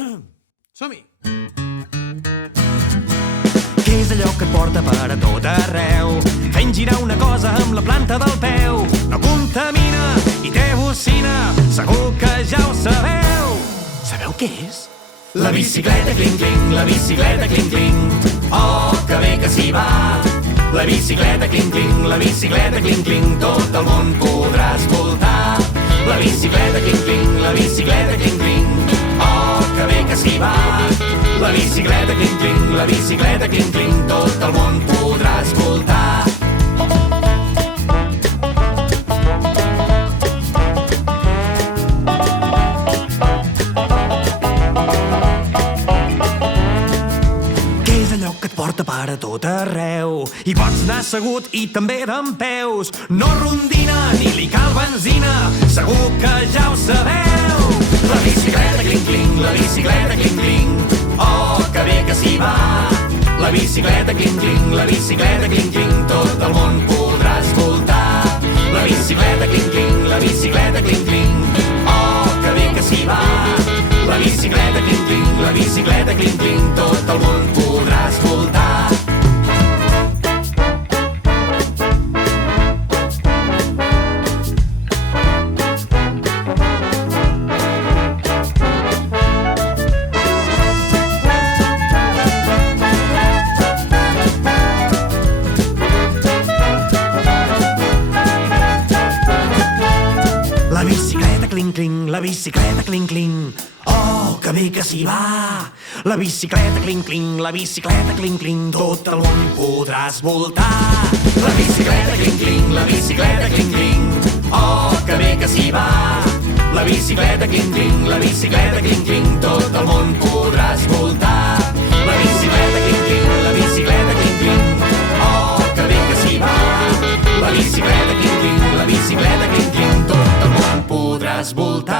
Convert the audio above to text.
Som-hi! Què és allò que et porta per a tot arreu? Fent girar una cosa amb la planta del peu. No contamina i té bocina, segur que ja ho sabeu. Sabeu què és? La bicicleta cling-cling, la bicicleta cling-cling. Oh, que bé que s'hi va. La bicicleta cling-cling, la bicicleta cling-cling. Tot el món podràs voltar. La bicicleta cling-cling, la bicicleta cling-cling. Oh, que bé que s'hi va. La bicicleta cling-cling, la bicicleta cling-cling. Tot el món podràs voltar. Porta per a tot arreu. Hi pots anar assegut i també dempeus. No rondina ni li cal benzina, segur que ja ho sabeu. La bicicleta cling-cling, la bicicleta cling-cling. Oh, que bé que s'hi va. La bicicleta cling-cling, la bicicleta cling-cling. Tot el món podràs voltar. La bicicleta cling-cling, la bicicleta cling-cling. Oh, que bé que s'hi va. La bicicleta cling-cling, la bicicleta cling-cling. Tot el món podràs voltar. La bicicleta cling-cling, la bicicleta cling-cling. Oh, que bé que s'hi va. La bicicleta cling-cling, la bicicleta cling-cling. Tot el món podràs voltar. La bicicleta cling-cling, la bicicleta cling-cling. Oh, que bé que s'hi va. La bicicleta cling-cling, la bicicleta cling-cling. Tot el món podràs voltar. La bicicleta cling-cling, la bicicleta cling-cling. Oh, que bé que s'hi va. La bicicleta cling-cling, la bicicleta cling-cling. Tot el món podràs voltar.